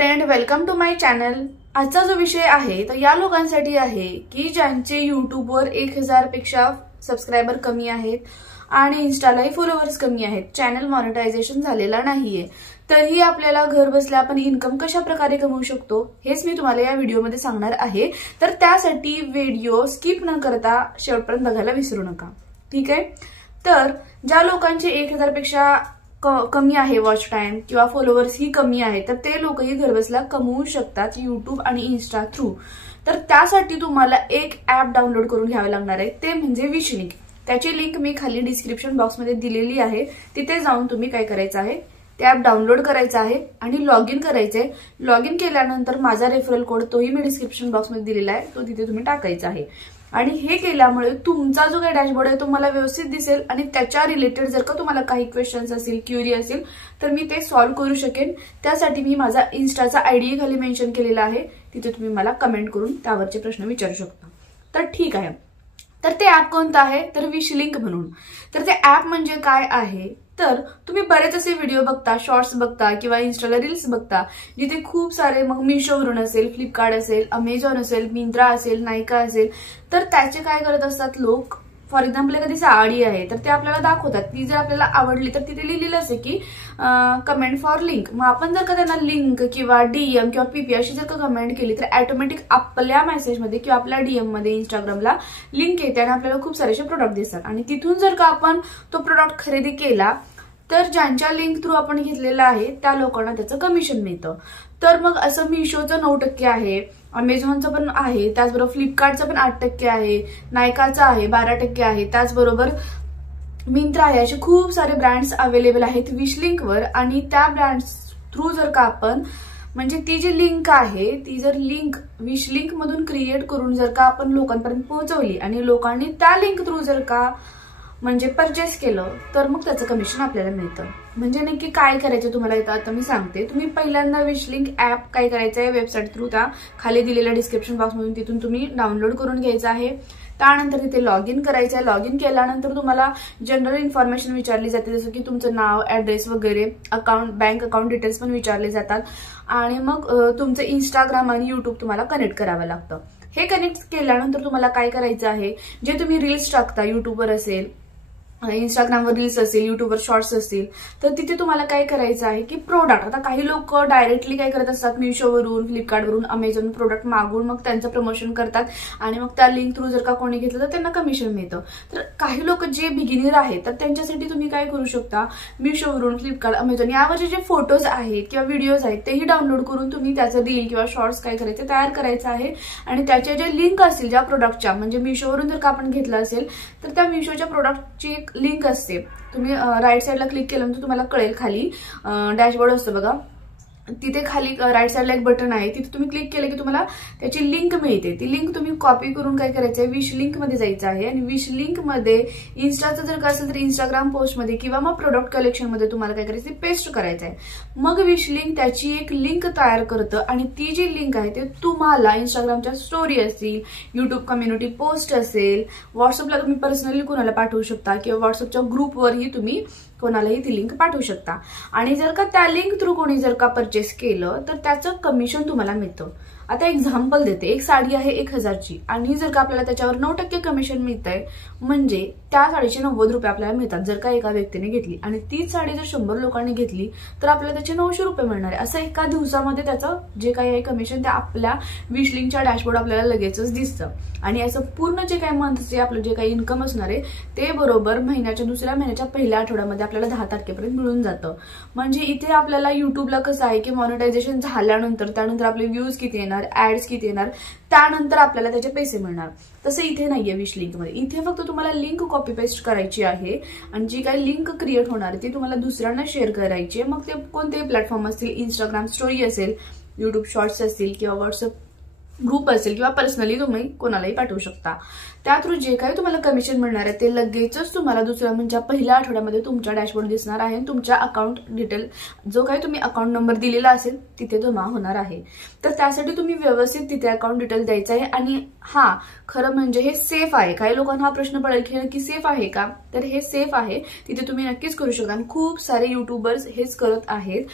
Friend, welcome to my channel. आजचा जो विषय आहे तो या लोकांसाठी आहे की ज्यांचे यूट्यूबवर 1000 पेक्षा सबस्क्रायबर कमी आहेत आणि इन्स्टालाही फॉलोअर्स कमी आहेत, चॅनल मॉनिटायझेशन झालेला नाहीये, तरीही आपल्याला घर बसल्या आपण इन्कम कशा प्रकारे कमवू शकतो हेच मी तुम्हाला या व्हिडिओमध्ये सांगणार आहे। तर त्यासाठी व्हिडिओ स्किप न करता शेवटपर्यंत बघायला विसरू नका, ठीक आहे। तर ज्या लोकांचे 1000 पेक्षा कमी आहे वॉच टाइम किंवा फॉलोअर्स ही कमी आहे, तर ते लोकही घरबसल्या कमवू शकतात यूट्यूब आणि इन्स्टा थ्रू। तर त्यासाठी तुम्हाला एक ऍप डाउनलोड करून घ्यावे लागणार आहे, ते म्हणजे विशलिंक। त्याची लिंक मी खाली डिस्क्रिप्शन बॉक्समध्ये दिलेली आहे, तिथे जाऊन तुम्ही काय करायचं आहे, ते ऍप डाउनलोड करायचं आहे आणि लॉग इन करायचंय। लॉग इन केल्यानंतर माझा रेफरल कोड तोही मी डिस्क्रिप्शन बॉक्समध्ये दिलेला आहे, तो तिथे तुम्ही टाकायचा आहे। आणि हे केल्यामुळे तुमचा जो काही डॅशबोर्ड आहे तो मला व्यवस्थित दिसेल आणि त्याच्या रिलेटेड जर का तुम्हाला काही क्वेश्चन्स असतील, क्युरी असेल, तर मी ते सॉल्व्ह करू शकेन। त्यासाठी मी माझा इन्स्टाचा आयडी खाली मेन्शन केलेला आहे, तिथे तुम्ही मला कमेंट करून त्यावरचे प्रश्न विचारू शकता। तर ठीक आहे, तर ते ऍप कोणतं आहे, तर विशलिंक म्हणून। तर ते ऍप म्हणजे काय आहे, तर तुम्ही बरेच असे व्हिडिओ बघता, शॉर्ट्स बघता किंवा इन्स्टाला रील्स बघता, जिथे खूप सारे मग मीशोवरून असेल, फ्लिपकार्ट असेल, अमेझॉन असेल, मिंत्रा असेल, नायका असेल, तर त्याचे काय करत असतात लोक, फॉर एक्झाम्पल एखादी साडी आहे तर ते आपल्याला दाखवतात, ती जर आपल्याला आवडली तर तिथे लिहिलेलं असे की कमेंट फॉर लिंक। मग आपण जर का त्यांना लिंक किंवा डीएम किंवा पीपी अशी जर का कमेंट केली तर ऑटोमॅटिक आपल्या मेसेजमध्ये किंवा आपल्या डीएम मध्ये इंस्टाग्रामला लिंक येते आणि आपल्याला खूप सारेसे प्रोडक्ट दिसतात। आणि तिथून जर का आपण तो प्रोडक्ट खरेदी केला तर ज्यांच्या लिंक थ्रू आपण घेतलेला आहे त्या लोकांना त्याचं कमिशन मिळतं। तर मग असं मिशोचं 9% आहे, अमेझॉनचं पण आहे, त्याचबरोबर फ्लिपकार्टचं पण 8% आहे, नायकाचं आहे 12% आहे, त्याचबरोबर मिंत्रा आहे, असे खूप सारे ब्रँड्स अवेलेबल आहेत विशलिंकवर। आणि त्या ब्रँड्स थ्रू जर का आपण म्हणजे ती जी लिंक आहे ती जर लिंक विशलिंक मधून क्रिएट करून जर का आपण लोकांपर्यंत पोहोचवली आणि लोकांनी त्या लिंक थ्रू जर का म्हणजे परचेस केलं तर मग त्याचं कमिशन आपल्याला मिळतं। म्हणजे नक्की काय करायचं तुम्हाला इथं आता मी सांगते। तुम्ही पहिल्यांदा विशलिंक ऍप काय करायचं आहे, वेबसाईट थ्रू त्या खाली दिलेल्या डिस्क्रिप्शन बॉक्समधून तिथून तुम्ही डाउनलोड करून घ्यायचं आहे। त्यानंतर तिथे लॉग इन करायचं आहे। लॉग इन केल्यानंतर तुम्हाला जनरल इन्फॉर्मेशन विचारली जाते, जसं की तुमचं नाव, ऍड्रेस वगैरे, अकाउंट, बँक अकाउंट डिटेल्स पण विचारले जातात। आणि मग तुमचं इंस्टाग्राम आणि युट्यूब तुम्हाला कनेक्ट करावं लागतं। हे कनेक्ट केल्यानंतर तुम्हाला काय करायचं आहे, जे तुम्ही रील्स टाकता, युट्यूबवर असेल, इंस्टाग्रामवर रील्स असेल, युट्यूबवर शॉर्ट्स असतील, तर तिथे तुम्हाला काय करायचं आहे की प्रोडक्ट, आता काही लोक डायरेक्टली काय करत असतात, मिशोवरून, फ्लिपकार्टवरून, अमेझॉन प्रोडक्ट मागून मग त्यांचं प्रमोशन करतात आणि मग त्या लिंक थ्रू जर का कोणी घेतलं तर त्यांना कमिशन मिळतं। तर काही लोक जे बिगिनर आहेत तर त्यांच्यासाठी तुम्ही काय करू शकता, मिशोवरून, फ्लिपकार्ट, अमेझॉन यावरचे जे फोटोज आहेत किंवा व्हिडिओज आहेत तेही डाउनलोड करून तुम्ही त्याचं रील किंवा शॉर्ट्स काय करायचे तयार करायचं आहे। आणि त्याच्या जे लिंक असतील ज्या प्रोडक्टच्या, म्हणजे मिशोवरून जर का आपण घेतलं असेल तर त्या मिशोच्या प्रोडक्टची एक लिंक असते, तुम्ही राईट साईडला क्लिक केल्यानंतर तुम्हाला कळेल, खाली डॅशबोर्ड असतो बघा, तिथे खाली राईट साईडला एक बटन आहे, तिथे तुम्ही क्लिक केलं की तुम्हाला त्याची लिंक मिळते। ती लिंक तुम्ही कॉपी करून काय करायचं आहे, विशलिंक मध्ये जायचं आहे आणि विशलिंक मध्ये इन्स्टाचं जर का असेल तर इंस्टाग्राम पोस्ट मध्ये किंवा मग प्रोडक्ट कलेक्शन मध्ये तुम्हाला काय करायचं, पेस्ट करायचं आहे। मग विशलिंक त्याची एक लिंक तयार करतं आणि ती जी लिंक आहे ते तुम्हाला इंस्टाग्रामच्या स्टोरी असतील, युट्यूब कम्युनिटी पोस्ट असेल, व्हॉट्सअपला तुम्ही पर्सनली कोणाला पाठवू शकता किंवा व्हॉट्सअपच्या ग्रुपवरही तुम्ही कोणालाही ती लिंक पाठवू शकता। आणि जर का त्या लिंक थ्रू कोणी जर का परचेस केलं तर त्याचं कमिशन तुम्हाला मिळतं। आता एक्झाम्पल देते, एक साडी आहे 1000ची आणि जर का आपल्याला त्याच्यावर 9% कमिशन मिळतंय, म्हणजे त्या साडीचे 90 रुपये आपल्याला मिळतात जर का एका व्यक्तीने घेतली, आणि तीच साडी जर 100 लोकांनी घेतली तर आपल्याला त्याचे 900 रुपये मिळणार आहे। असं एका दिवसामध्ये त्याचं जे काही आहे कमिशन त्या आपल्या विशलिंकच्या डॅशबोर्ड आपल्याला लगेचच दिसतं। आणि असं पूर्ण जे काही मंथचे आपलं जे काही इन्कम असणार आहे ते बरोबर महिन्याच्या दुसऱ्या महिन्याच्या पहिल्या आठवड्यामध्ये आपल्याला 10 तारखेपर्यंत मिळून जातं। म्हणजे इथे आपल्याला युट्यूबला कसं आहे की मॉनिटायझेशन झाल्यानंतर त्यानंतर आपले व्ह्यूज किती येणार, ऍड्स किती येणार, त्यानंतर आपल्याला त्याचे पैसे मिळणार। तसं इथे नाहीये विशलिंक मध्ये, इथे फक्त तुम्हाला लिंक कॉपी पेस्ट करायची आहे आणि जी काही लिंक क्रिएट होणार ती तुम्हाला दुसऱ्यांना शेअर करायची आहे। मग ते कोणतेही प्लॅटफॉर्म असतील, इंस्टाग्राम स्टोरी असेल, युट्यूब शॉर्ट्स असतील किंवा व्हॉट्सअप ग्रुप असेल किंवा पर्सनली तुम्ही कोणालाही पाठवू शकता। त्या थ्रू जे काही तुम्हाला कमिशन मिळणार आहे ते लगेचच तुम्हाला दुसऱ्या म्हणजे पहिल्या आठवड्यामध्ये तुमच्या डॅशबोर्ड दिसणार आहे। तुमच्या अकाउंट डिटेल जो काही तुम्ही अकाउंट नंबर दिलेला असेल तिथे जमा होणार आहे। तर त्यासाठी तुम्ही व्यवस्थित तिथे अकाउंट डिटेल द्यायचं आहे। आणि हा खरं म्हणजे हे सेफ आहे। काही लोकांना हा प्रश्न पडेल की सेफ आहे का, तर हे सेफ आहे, तिथे तुम्ही नक्कीच करू शकता आणि खूप सारे युट्यूबर्स हेच करत आहेत।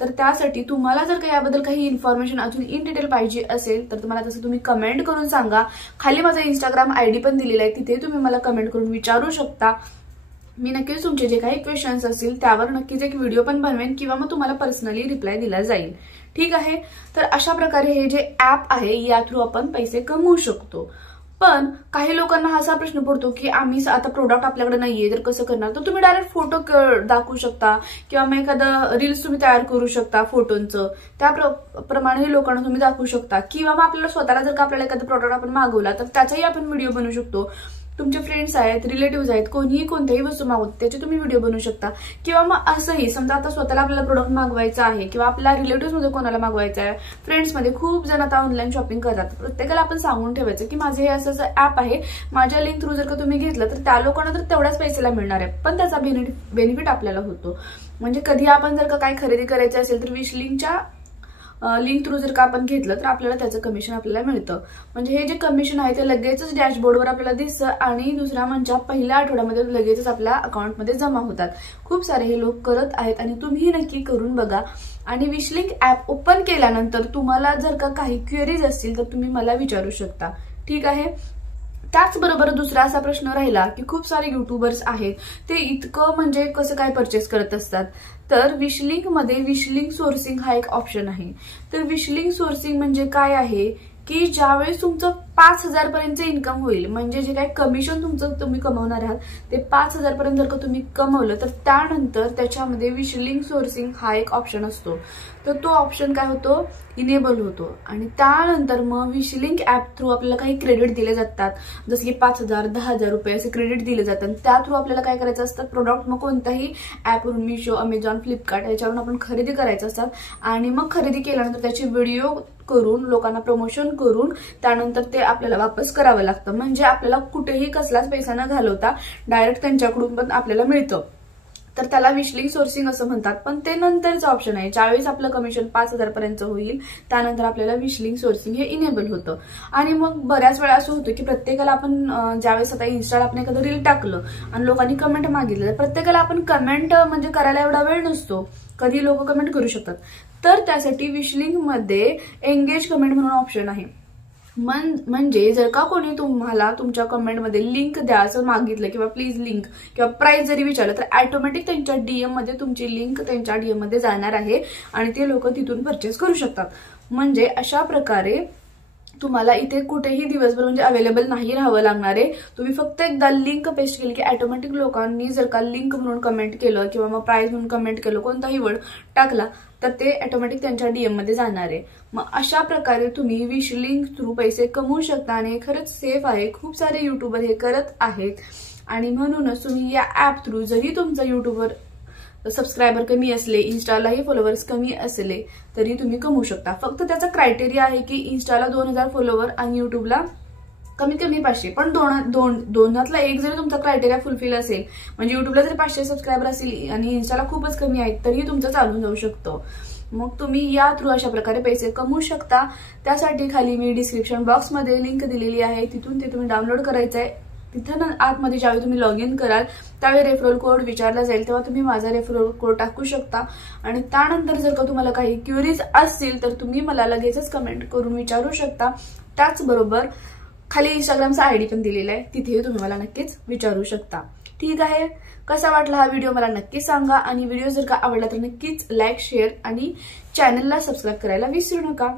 तर त्यासाठी तुम्हाला जर का याबद्दल काही इन्फॉर्मेशन अजून इन डिटेल पाहिजे असेल तर तुम्हाला तसं तुम्ही कमेंट करून सांगा. खाली माझा इंस्टाग्राम आयडी पण दिलेला आहे, तिथे तुम्ही मला कमेंट करून विचारू शकता. मी नक्कीच तुमचे जे काही क्वेश्चन्स असतील त्यावर नक्कीच एक व्हिडिओ पण बनवेन किंवा मग तुम्हाला पर्सनली रिप्लाय दिला जाईल. ठीक आहे. तर अशा प्रकारे हे जे ऍप आहे या थ्रू आपण पैसे कमवू शकतो. पण काही लोकांना असा प्रश्न पडतो की आम्ही आता प्रोडक्ट आपल्याकडे नाहीये तर कसं करणार. तर तुम्ही डायरेक्ट फोटो दाखवू शकता किंवा मग एखादं रील्स तुम्ही तयार करू शकता फोटोंचं, त्याप्रमाणे लोकांना तुम्ही दाखवू शकता. किंवा मग आपल्याला स्वतःला जर का आपल्याला एखादा प्रोडक्ट आपण मागवला तर त्याचाही आपण व्हिडिओ बनवू शकतो. तुमचे फ्रेंड्स आहेत, रिलेटिव्ह आहेत, कोणीही कोणत्याही वस्तू मागवत त्याचे तुम्ही व्हिडिओ बनवू शकता. किंवा मग असंही समजा आता स्वतःला आपल्याला प्रोडक्ट मागवायचं आहे किंवा आपल्या रिलेटिव्ह मध्ये कोणाला मागवायचं आहे, फ्रेंड्स मध्ये खूप जण आता ऑनलाईन शॉपिंग करतात. प्रत्येकाला आपण सांगून ठेवायचं की माझे हे असं ऍप आहे, माझ्या लिंक थ्रू जर का तुम्ही घेतलं तर त्या लोकांना तर तेवढ्याच पैशाला मिळणार आहे, पण त्याचा बेनिफिट आपल्याला होतो. म्हणजे कधी आपण जर का काही खरेदी करायची असेल तर विश लिंकच्या लिंक थ्रू जर का आपण घेतलं तर आपल्याला त्याचं कमिशन आपल्याला मिळतं. म्हणजे हे जे कमिशन आहे ते लगेचच डॅशबोर्डवर आपल्याला दिसतं आणि दुसऱ्या म्हणजे पहिल्या आठवड्यामध्ये लगेचच आपल्या अकाउंटमध्ये जमा होतात. खूप सारे हे लोक करत आहेत आणि तुम्ही नक्की करून बघा. आणि विश लिंक ऍप ओपन केल्यानंतर तुम्हाला जर का काही क्वेरीज असतील तर तुम्ही मला विचारू शकता. ठीक आहे. त्याचबरोबर दुसरा असा प्रश्न राहिला की खूप सारे युट्यूबर्स आहेत ते इतकं म्हणजे कसं काय परचेस करत असतात. तर विशलिंक मध्ये विशलिंक सोर्सिंग हा एक ऑप्शन आहे. तर विशलिंक सोर्सिंग म्हणजे काय आहे की ज्यावेळेस तुमचं 5,000 पर्यंत इन्कम होईल, म्हणजे जे काही कमिशन तुम्ही कमवणार आहात ते 5,000 पर्यंत जर का तुम्ही कमवलं तर त्यानंतर त्याच्यामध्ये विशलिंक सोर्सिंग हा एक ऑप्शन असतो. तर तो ऑप्शन काय होतो, इनेबल होतो. आणि त्यानंतर मग विशलिंक ऍप थ्रू आपल्याला काही क्रेडिट दिले जातात, जसे की 5,000 10,000 रुपये असे क्रेडिट दिले जातात. त्या थ्रू आपल्याला काय करायचं असतं, प्रोडक्ट मग कोणताही ऍपवरून मिशो, अमेझॉन, फ्लिपकार्ट याच्यावरून आपण खरेदी करायचं असतात. आणि मग खरेदी केल्यानंतर त्याची व्हिडिओ करून लोकांना प्रमोशन करून त्यानंतर ते आपल्याला वापस करावं लागतं. म्हणजे आपल्याला कुठेही कसलाच पैसा न घालवता डायरेक्ट त्यांच्याकडून पण आपल्याला मिळतं. तर त्याला विशलिंक सोर्सिंग असं म्हणतात. पण ते नंतरचं ऑप्शन आहे. ज्यावेळेस आपलं कमिशन 5,000 पर्यंत होईल त्यानंतर आपल्याला विशलिंक सोर्सिंग हे इनेबल होतं. आणि मग बऱ्याच वेळा असं होतं की प्रत्येकाला आपण ज्यावेळेस आता इन्स्टाला आपण एखादं रील टाकलं आणि लोकांनी कमेंट मागितलं तर प्रत्येकाला आपण कमेंट म्हणजे करायला एवढा वेळ नसतो, कधी लोक कमेंट करू शकतात. तर त्यासाठी विशलिंक मध्ये एंगेज कमेंट म्हणून ऑप्शन आहे. म्हणजे जर का कोणी तुम्हाला तुमच्या कमेंटमध्ये लिंक द्या असं मागितलं किंवा प्लीज लिंक किंवा प्राइस जरी विचारलं तर ऑटोमॅटिक त्यांच्या डीएम मध्ये तुमची लिंक त्यांच्या डीएम मध्ये जाणार आहे आणि ते लोक तिथून परचेस करू शकतात. म्हणजे अशा प्रकारे तुम्हाला इथे कुठेही दिवसभर म्हणजे अवेलेबल नाही राहावं लागणार आहे. तुम्ही फक्त एकदा लिंक पेस्ट केली की ऑटोमॅटिक लोकांनी जर का लिंक म्हणून कमेंट केलं किंवा मग प्राइस म्हणून कमेंट केलं, कोणताही वर्ड टाकला तर ते ऑटोमॅटिक त्यांच्या डीएम मध्ये जाणार आहे. मग अशा प्रकारे तुम्ही विशलिंक थ्रू पैसे कमवू शकता आणि खरंच सेफ आहे. खूप सारे युट्यूबर हे करत आहेत आणि म्हणूनच तुम्ही या ऍप थ्रू जरी तुमचा युट्यूबवर सबस्क्रायबर कमी असले, इन्स्टालाही फॉलोअर्स कमी असले तरी तुम्ही कमवू शकता. फक्त त्याचा क्रायटेरिया आहे की इन्स्टाला 2,000 फॉलोअर आणि युट्यूबला कमीत कमी 500. पण दोनातला एक जरी तुमचा क्रायटेरिया फुलफिल असेल, म्हणजे युट्यूबला जरी 500 सबस्क्रायबर असतील आणि इन्स्टाला खूपच कमी आहेत तरीही तुमचं चालून जाऊ शकतं. मग तुम्ही या थ्रू अशा प्रकारे पैसे कमवू शकता. त्यासाठी खाली मी डिस्क्रिप्शन बॉक्समध्ये लिंक दिलेली आहे, तिथून ते तुम्ही डाउनलोड करायचं आहे. तिथं आतमध्ये ज्यावेळी तुम्ही लॉग इन कराल त्यावेळी रेफरल कोड विचारला जाईल, तेव्हा तुम्ही माझा रेफरल कोड टाकू शकता. आणि त्यानंतर जर का तुम्हाला काही क्वेरीज असतील तर तुम्ही मला लगेचच कमेंट करून विचारू शकता. त्याचबरोबर खाली इंस्टाग्रामचा आयडी पण दिलेला आहे, तिथे तुम्ही मला नक्कीच विचारू शकता. ठीक आहे. कसा वाटला हा व्हिडिओ मला नक्की सांगा आणि व्हिडिओ जर का आवडला तर नक्कीच लाईक, शेअर आणि चॅनलला सबस्क्राईब करायला विसरू नका.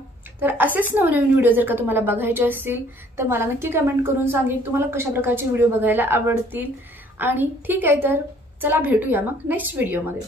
तर असेच नवनवीन व्हिडिओ जर का तुम्हाला बघायचे असतील तर मला नक्की कमेंट करून सांगेल तुम्हाला कशा प्रकारचे व्हिडिओ बघायला आवडतील. आणि ठीक आहे, तर चला भेटूया मग नेक्स्ट व्हिडिओमध्ये.